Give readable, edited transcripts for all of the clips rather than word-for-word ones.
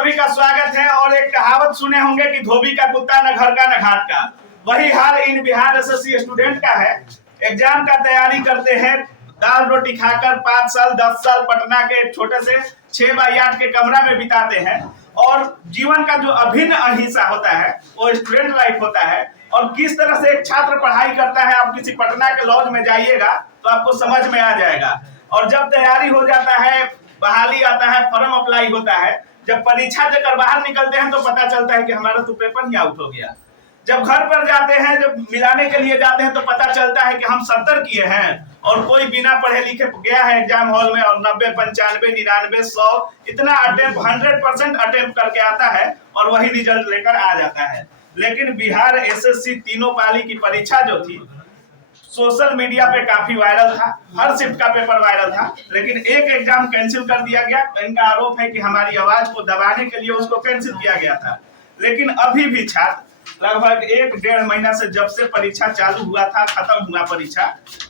सभी का स्वागत है। और एक कहावत सुने होंगे कि धोबी का कुत्ता न घर का न घाट का, वही हाल इन बिहार एसएससी स्टूडेंट का है। एग्जाम का तैयारी करते हैं, दाल रोटी खाकर 5 साल 10 साल पटना के एक छोटे से 6x8 के कमरा में बिताते हैं। और जीवन का जो अभिन्न हिस्सा होता है वो स्टूडेंट लाइफ होता है। और किस तरह से एक छात्र पढ़ाई करता है, आप किसी पटना के लॉज में जाइएगा तो आपको समझ में आ जाएगा। और जब तैयारी हो जाता है, बहाली आता है, फॉर्म अप्लाई होता है, जब परीक्षा देकर बाहर निकलते हैं तो पता चलता है कि हमारा तो पेपर ही आउट हो गया। जब घर पर जाते हैं, जब मिलाने के लिए जाते हैं तो पता चलता है कि हम 70 किए हैं और कोई बिना पढ़े लिखे गया है एग्जाम हॉल में और 90 95 99 100 इतना अटेम्प्ट 100% अटेम्प्ट करके आता है और वही रिजल्ट लेकर आ जाता है। लेकिन बिहार एसएससी तीनों पाली की परीक्षा जो थी सोशल मीडिया पे काफी वायरल था, हर शिफ्ट का पेपर वायरल था, लेकिन एक एग्जाम कैंसिल कर दिया गया। इनका आरोप है कि हमारी आवाज को दबाने के लिए उसको कैंसिल किया गया था। लेकिन अभी भी छात्र लगभग 1-1.5 महीना से, जब से परीक्षा चालू हुआ था, खत्म हुआ परीक्षा,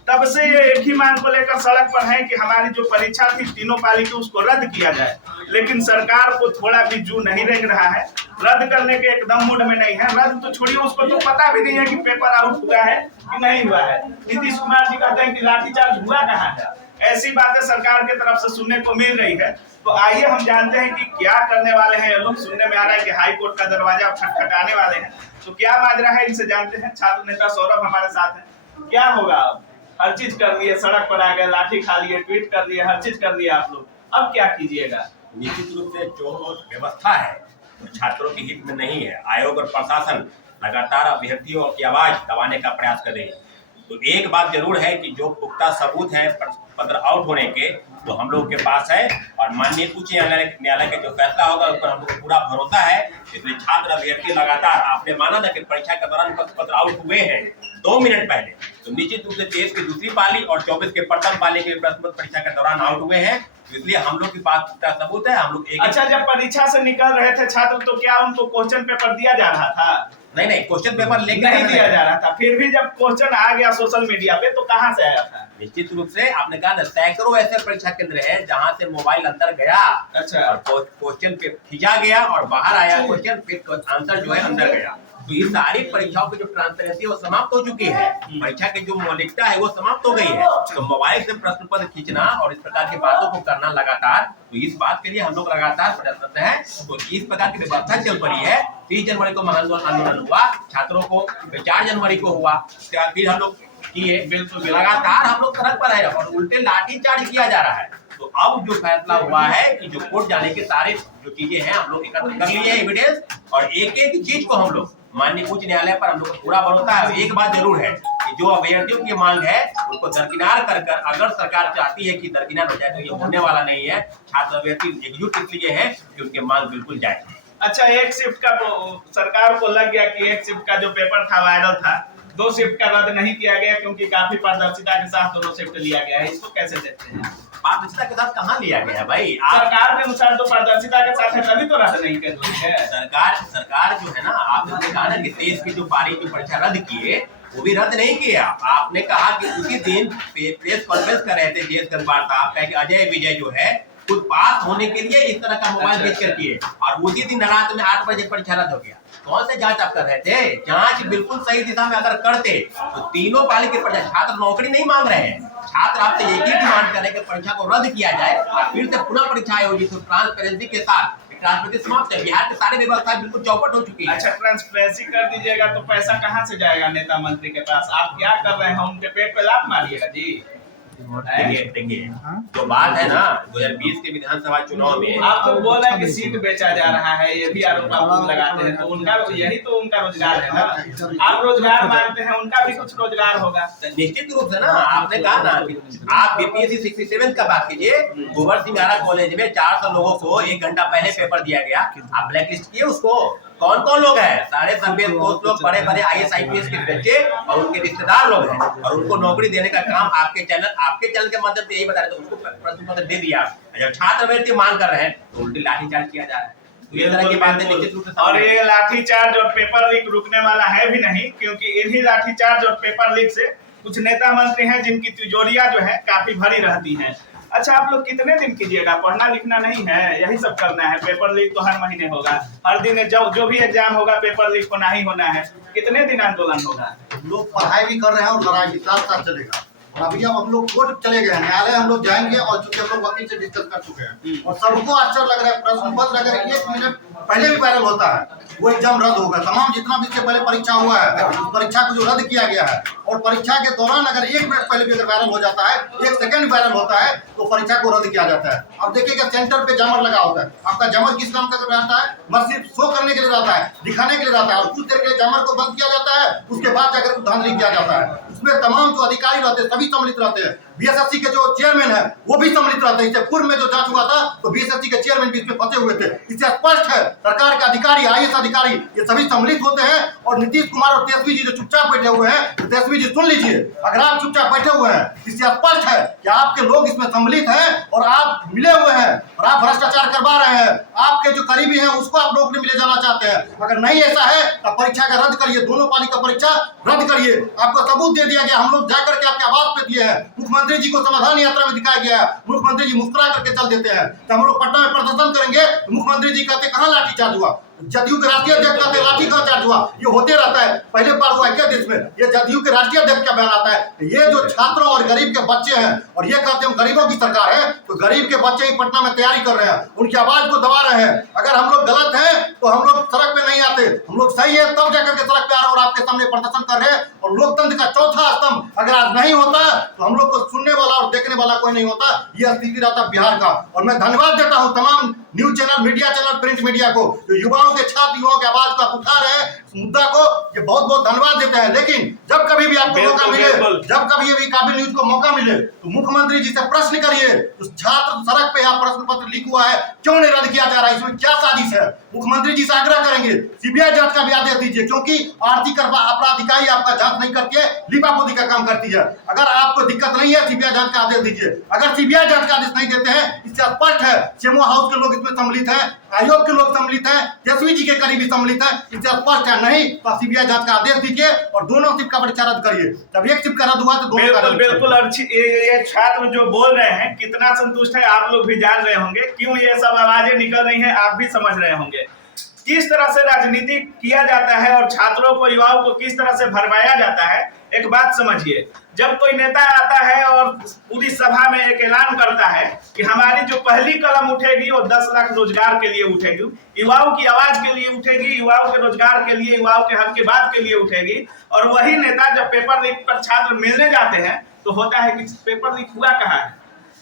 तब से ये एक ही मांग को लेकर सड़क पर है कि हमारी जो परीक्षा थी तीनों पाली की उसको रद्द किया जाए। लेकिन सरकार को थोड़ा भी जू नहीं रेंग रहा है, रद्द करने के एकदम मूड में नहीं है। रद्द तो छोड़िए, उसको तो पता भी नहीं है कि पेपर आउट हुआ है कि नहीं हुआ है। नीतीश कुमार जी कहते हैं कि लाठीचार्ज हुआ कहाँ है। ऐसी बातें सरकार की तरफ से सुनने को मिल रही है। तो आइए हम जानते हैं कि क्या करने वाले हैं ये लोग। सुनने में आ रहा है कि हाई कोर्ट का दरवाजा खटखटाने वाले हैं, तो क्या माजरा है इनसे जानते हैं। छात्र नेता सौरभ हमारे साथ है। क्या होगा अब? हर चीज कर लिए, सड़क पर आ गए, लाठी खा लिए, ट्वीट कर लिए, हर चीज कर लिए आप लोग, अब क्या कीजिएगा? निश्चित रूप से जो व्यवस्था है वो छात्रों के हित में नहीं है। आयोग और प्रशासन लगातार अभ्यर्थियों की आवाज दबाने का प्रयास कर रही है। तो एक बात जरूर है कि जो पुख्ता सबूत है पत्र आउट होने के वो हम लोग के पास है और माननीय उच्च न्यायालय का जो फैसला होगा उस पर हम लोग को पूरा भरोसा है। इसलिए छात्र अभ्यर्थी लगातार, आपने माना ना कि परीक्षा के दौरान पत्र आउट हुए हैं 2 मिनट पहले, तो निश्चित रूप से 23 की दूसरी पाली और 24 के प्रथम पाली के प्रश्न परीक्षा के दौरान आउट हुए हैं। इसलिए हम लोग के पास पुख्ता सबूत है। हम लोग अच्छा, जब परीक्षा से निकल रहे थे छात्र तो क्या उनको क्वेश्चन पेपर दिया जा रहा था? नहीं, क्वेश्चन पेपर लेके नहीं दिया जा रहा था। फिर भी जब क्वेश्चन आ गया सोशल मीडिया पे तो कहां से आया था? निश्चित रूप से आपने कहा ना, सैकड़ों ऐसे परीक्षा केंद्र है जहां से मोबाइल अंदर गया। अच्छा। और क्वेश्चन पे खींचा गया और बाहर आया क्वेश्चन, फिर आंसर जो है अंदर गया। तो ये सारी परीक्षाओं की जो ट्रांसपेरेंसी वो समाप्त हो चुकी है। परीक्षा की जो मौलिकता है वो समाप्त हो गई है। तो मोबाइल से प्रश्न पत्र खींचना और इस प्रकार की बातों को करना लगातार, तो इस बात के लिए हम लोग लगातार प्रयासरत हैं। तो इस प्रकार की व्यवस्था चल पड़ी है। 30 जनवरी को आंदोलन हुआ, छात्रों को 4 जनवरी को हुआ, फिर हम लोग किए। बिल्कुल लगातार हम लोग सड़क पर है और उल्टे लाठीचार्ज किया जा रहा है। तो अब जो फैसला हुआ है कि जो कोर्ट जाने के सारे जो चीजें हैं हम लोग एकत्र कर लिए हैं एविडेंस, और एक एक चीज को हम लोग माननीय उच्च न्यायालय पर हम लोग को पूरा भरोसा है। एक बात जरूर है कि जो अभ्यर्थियों की मांग है उनको दरकिनार कर अगर सरकार चाहती है कि दरकिनार हो जाए तो ये होने वाला नहीं है। छात्र अभ्यर्थी एकजुट इसलिए है कि उनकी मांग बिल्कुल जाए। अच्छा, एक शिफ्ट का सरकार को लग गया कि एक शिफ्ट का जो पेपर था वायरल था, 2 शिफ्ट का रद्द नहीं किया गया क्योंकि काफी पारदर्शिता के साथ दोनों शिफ्ट लिया गया है। इसको कैसे देखते हैं? पारदर्शिता के साथ कहाँ लिया गया भाई? सरकार के अनुसार तो पारदर्शिता के साथ है, तभी तो रद्द नहीं कर रही है सरकार जो है ना, आपने कहा ना कि देश की जो पारी की परीक्षा रद्द किए वो भी रद्द नहीं किया। आपने कहा कि उसी दिन प्रेस कॉन्फ्रेंस कर रहे थे देश दरबार साहब का कि अजय विजय जो है खुद पास होने के लिए इस तरह का मोबाइल बेच कर किए, और उसी दिन रात में 8 बजे परीक्षा रद्द हो गया। कौन से जांच आप कर रहे थे? जांच बिल्कुल सही दिशा में अगर करते तो तीनों पाली के परीक्षा, छात्र नौकरी नहीं मांग रहे हैं, छात्र आपसे एक ही डिमांड करें कि परीक्षा को रद्द किया जाए और फिर से पुनः परीक्षा आयोजित हो ट्रांसपेरेंसी के साथ। ट्रांसपेरेंसी समाप्त है, बिहार के सारे व्यवस्था बिल्कुल चौपट हो चुकी है। अच्छा, ट्रांसपेरेंसी कर दीजिएगा तो पैसा कहाँ से जाएगा नेता मंत्री के पास? आप क्या कर रहे हैं? उनके पेट पे लात मारिएगा जी। देखिए जो बात है ना 2020 के विधानसभा चुनाव में आप तो बोल रहे हैं कि सीट बेचा जा रहा है, ये भी आरोप आप लोग लगाते हैं। तो उनका यही तो उनका रोजगार है ना। आप रोजगार मांगते हैं, उनका भी कुछ रोजगार होगा। निश्चित रूप से ना, आपने कहा ना आप बीपीएससी 67 का बात कीजिए। गोबर सिंगारा कॉलेज में 400 लोगों को 1 घंटा पहले पेपर दिया गया। आप ब्लैक लिस्ट किए उसको? कौन कौन लोग हैं? सारे सफेद पोस्ट लोग, बड़े बड़े IAS IPS के बच्चे और उनके रिश्तेदार लोग हैं, और उनको नौकरी देने का काम आपके चैनल के माध्यम से यही बता रहे थे। उनको प्रश्न पत्र दे दिया। जब छात्र अभ्यर्थी मांग कर रहे हैं तो उल्टी लाठीचार्ज किया जा रहा है। ये तरह की बातें निश्चित रूप से, और ये लाठीचार्ज और पेपर लीक रुकने वाला है भी नहीं, क्योंकि इन्हीं लाठीचार्ज और पेपर लीक से कुछ नेता मंत्री हैं जिनकी तिजोरियां जो है काफी भरी रहती हैं। अच्छा, आप लोग कितने दिन कीजिएगा? पढ़ना लिखना नहीं है, यही सब करना है? पेपर लीक तो हर महीने होगा, हर दिन जो भी एग्जाम होगा पेपर लीक होना ही होना है। कितने दिन आंदोलन होगा? हम लोग पढ़ाई भी कर रहे हैं और लड़ाई भी साथ साथ चलेगा। और अभी हम लोग कोर्ट चले गए हैं, न्यायालय हम लोग जाएंगे और चूंकि हम लोग वकील से डिस्कस कर चुके हैं और सबको आश्चर्य लग रहा है, प्रश्न पत्र अगर 1 मिनट पहले भी वायरल होता है वो एग्जाम रद्द होगा। तमाम जितना भी इससे पहले परीक्षा हुआ है, परीक्षा को जो रद्द किया गया है और परीक्षा के दौरान अगर 1 मिनट पहले भी अगर वायरल हो जाता है, 1 सेकंड वायरल होता है तो परीक्षा को रद्द किया जाता है। अब देखिएगा सेंटर पे जमर लगा होता है, आपका जमर किस काम का रहता है? बस सिर्फ शो करने के लिए रहता है, दिखाने के लिए रहता है और कुछ देर के लिए जमर को बंद किया जाता है, उसके बाद जाकर धांधली किया जाता है। उसमें तमाम जो अधिकारी रहते हैं सभी सम्मिलित रहते हैं। बीएसएससी के जो चेयरमैन है वो भी सम्मिलित रहते हैं। इससे पूर्व में जो जांच हुआ था तो बीएसएससी के चेयरमैन भी इसमें फंसे हुए थे। इससे स्पष्ट है सरकार के अधिकारी, आईएएस अधिकारी ये सभी सम्मिलित होते हैं। और नीतीश कुमार और तेजस्वी जी जो चुपचाप बैठे हुए हैं, तो तेजस्वी जी सुन लीजिए, अगर आप चुपचाप बैठे हुए हैं इससे स्पष्ट है कि आपके लोग इसमें सम्मिलित हैं और आप मिले हुए हैं और आप भ्रष्टाचार करवा रहे हैं। आपके जो करीबी हैं उसको आप नौकरी में ले जाना चाहते हैं। अगर नहीं ऐसा है तो परीक्षा का रद्द करिए, दोनों पाली का परीक्षा रद्द करिए। आपको सबूत दे दिया गया, हम लोग जाकर के आपके आवास पे दिए हैं। मुख्यमंत्री जी को समाधान यात्रा में दिखाया गया है, मुख्यमंत्री जी मुस्कुरा करके चल देते हैं। तो हम लोग पटना में प्रदर्शन करेंगे तो मुख्यमंत्री जी कहते कहाँ लाठीचार्ज हुआ? जदयू के राष्ट्रीय अध्यक्ष कहते लाठी का चार्ज हुआ। ये होते रहता है, पहले बार हुआ क्या देश में? ये जदयू के राष्ट्रीय अध्यक्ष का बयान आता है। ये जो छात्रों और गरीब के बच्चे हैं और ये कहते हैं गरीबों की सरकार है, तो गरीब के बच्चे ही पटना में तैयारी कर रहे हैं, उनकी आवाज को दबा रहे हैं। अगर हम लोग गलत हैं तो हम लोग सड़क पे नहीं आते, हम लोग सही है तब जाकर के सड़क पे आ रहे और आपके सामने प्रदर्शन कर रहे हैं। और लोकतंत्र का चौथा स्तंभ अगर आज नहीं होता तो हम लोग को सुनने वाला और देखने वाला कोई नहीं होता। यह स्थिति रहता बिहार का। और मैं धन्यवाद देता हूँ तमाम news channel, media channel, print media को जो युवाओं के, छात्र युवाओं की आवाज को आप उठा रहे हैं, इस मुद्दा को ये बहुत बहुत धन्यवाद देते हैं। लेकिन जब कभी भी आपको मौका मिले, जब कभी भी काबिल न्यूज को मौका मिले तो मुख्यमंत्री जी से प्रश्न करिए, तो छात्र सड़क पे यहाँ प्रश्न पत्र लीक हुआ है क्यों नहीं रद्द किया जा रहा है, इसमें क्या साजिश है? मुख्यमंत्री जी से आग्रह करेंगे सीबीआई जांच का भी आदेश दीजिए, क्योंकि आर्थिक अपराध इकाई आपका जांच नहीं करती है, लीपापोती का काम करती है। अगर आपको दिक्कत नहीं है सीबीआई जांच का आदेश दीजिए। अगर सीबीआई जांच का आदेश नहीं देते हैं, इससे स्पष्ट है सीएमओ हाउस के लोग इसमें सम्मिलित हैं, आयोग के लोग सम्मिलित हैं, तेजस्वी जी के करीबी सम्मिलित हैं, इससे स्पष्ट है। नहीं तो सीबीआई जांच का आदेश दीजिए और दोनों शिफ्ट का परीक्षा रद्द करिए। जब एक शिफ्ट का रद्द हुआ तो दोनों का बिल्कुल। ये छात्र जो बोल रहे हैं कितना संतुष्ट है आप लोग भी जान रहे होंगे, क्यों ये सब आवाजें निकल रही हैं आप भी समझ रहे होंगे। किस तरह से राजनीति किया जाता है और छात्रों को, युवाओं को किस तरह से भरमाया जाता है। एक बात समझिए, जब कोई नेता आता है और पूरी सभा में एक ऐलान करता है कि हमारी जो पहली कलम उठेगी वो 10 लाख रोजगार के लिए उठेगी, युवाओं की आवाज के लिए उठेगी, युवाओं के रोजगार के लिए, युवाओं के हक की बात के लिए उठेगी, और वही नेता जब पेपर लीक पर छात्र मिलने जाते हैं तो होता है कि पेपर लीक हुआ कहाँ है।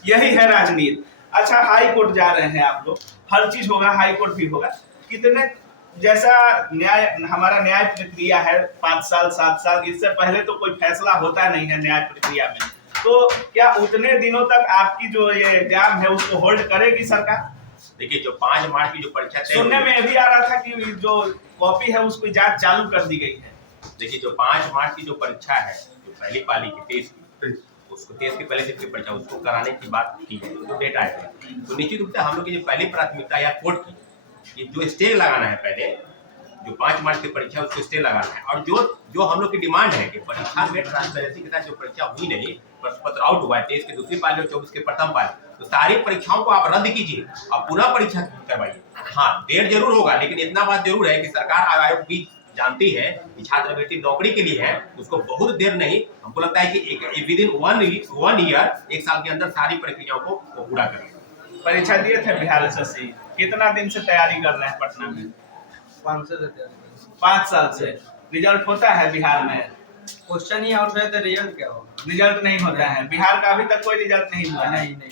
यही है राजनीति। अच्छा, हाई कोर्ट जा रहे हैं आप लोग, हर चीज होगा, हाई कोर्ट भी होगा। कितने जैसा न्याय, हमारा न्याय प्रक्रिया है 5 साल 7 साल, इससे पहले तो कोई फैसला होता नहीं है न्याय प्रक्रिया में, तो क्या उतने दिनों तक आपकी जो ये एग्जाम है उसको होल्ड करेगी सरकार? देखिए, जो 5 मार्च की जो परीक्षा सुनने में भी आ रहा था कि जो कॉपी है उसको जांच चालू कर दी गई है। देखिए, जो 5 मार्च की जो परीक्षा है, जो पहली पाली की टेस्ट की, उसको टेस्ट की पहले शिफ्ट की परीक्षा उसको कराने की बात की है, तो डेट आएगा। तो निश्चित रूप से हम लोग की जो पहली प्राथमिकता या कोर्ट की ये जो स्टे लगाना है, पहले जो 5 मार्च की परीक्षा उसको स्टे लगाना है। और जो हम लोग की डिमांड है कि परीक्षा में ट्रांसपेरेंसी के साथ जो परीक्षा हुई नहीं, प्रश्न पत्र आउट हुआ है, तेईस की दूसरी पाली और 24 की प्रथम पाली, तो सारी परीक्षाओं को आप रद्द कीजिए और पुनः परीक्षा करवाइए। हाँ, देर जरूर होगा, लेकिन इतना बात जरूर है कि सरकार, आयोग भी जानती है कि छात्रवृत्ति नौकरी के लिए है, उसको बहुत देर नहीं, हमको लगता है कि विद इन 1 ईयर, 1 साल के अंदर सारी प्रक्रियाओं को पूरा करें। परीक्षा दिए थे बिहार एसएससी, कितना दिन से तैयारी कर रहे हैं पटना में? 5 साल से। रिजल्ट होता है बिहार में? क्वेश्चन ही आउट है तो रिजल्ट क्या होगा? रिजल्ट नहीं होता है बिहार का, अभी तक कोई रिजल्ट नहीं हुआ है। नहीं।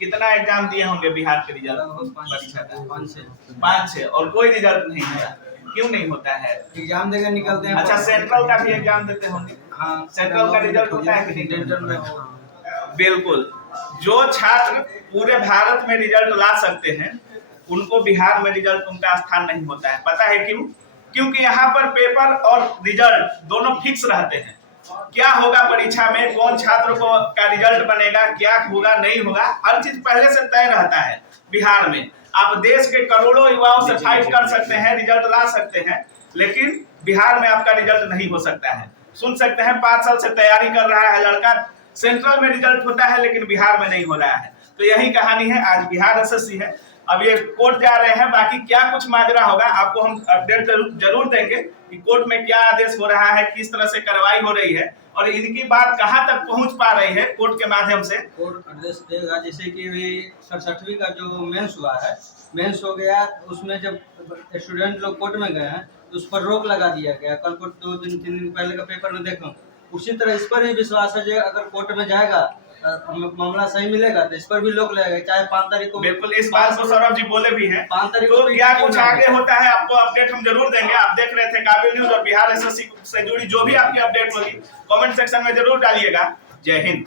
कितना एग्जाम दिए होंगे बिहार के रिजल्ट? 5 से और कोई रिजल्ट नहीं हुआ। क्यों नहीं होता है? एग्जाम देकर निकलते हैं। अच्छा, सेंट्रल का भी एग्जाम देते होंगे? हाँ, सेंट्रल का रिजल्ट होता है कि नहीं? सेंट्रल में। बिल्कुल। जो छात्र पूरे भारत में रिजल्ट ला सकते हैं उनको बिहार में रिजल्ट, उनका स्थान नहीं होता है। पता है क्यों? क्योंकि यहाँ पर पेपर और रिजल्ट दोनों फिक्स रहते हैं। क्या होगा परीक्षा में, कौन छात्र को का रिजल्ट बनेगा, क्या होगा नहीं होगा, हर चीज पहले से तय रहता है बिहार में। आप देश के करोड़ों युवाओं से फाइट कर सकते हैं, रिजल्ट ला सकते हैं, लेकिन बिहार में आपका रिजल्ट नहीं हो सकता है। सुन सकते हैं 5 साल से तैयारी कर रहा है लड़का, सेंट्रल में रिजल्ट होता है लेकिन बिहार में नहीं हो रहा है। तो यही कहानी है, आज बिहार एसएससी है। अब ये कोर्ट जा रहे हैं, बाकी क्या कुछ माजरा होगा आपको हम अपडेट जरूर देंगे कि कोर्ट में क्या आदेश हो रहा है, किस तरह से कार्रवाई हो रही है और इनकी बात कहां तक पहुंच पा रही है कोर्ट के माध्यम से। कोर्ट आदेश देगा, जैसे कि अभी 67वीं का जो मेंस हुआ है, मेंस हो गया, उसमें जब स्टूडेंट लोग कोर्ट में गए हैं तो उस पर रोक लगा दिया गया। कल को 2-3 दिन पहले का पेपर में देखो, उसी तरह इस पर भी विश्वास है जो अगर कोर्ट में जाएगा मामला सही मिलेगा तो इस पर भी लोग लगेगा, चाहे 5 तारीख को। बिल्कुल, इस बात को सौरभ जी बोले भी हैं। 5 तारीख तो को क्या कुछ आगे होता है आपको अपडेट हम जरूर देंगे। आप देख रहे थे काबिल न्यूज और बिहार एसएससी से जुड़ी जो भी आपकी अपडेट होगी कमेंट सेक्शन में जरूर डालिएगा। जय हिंद।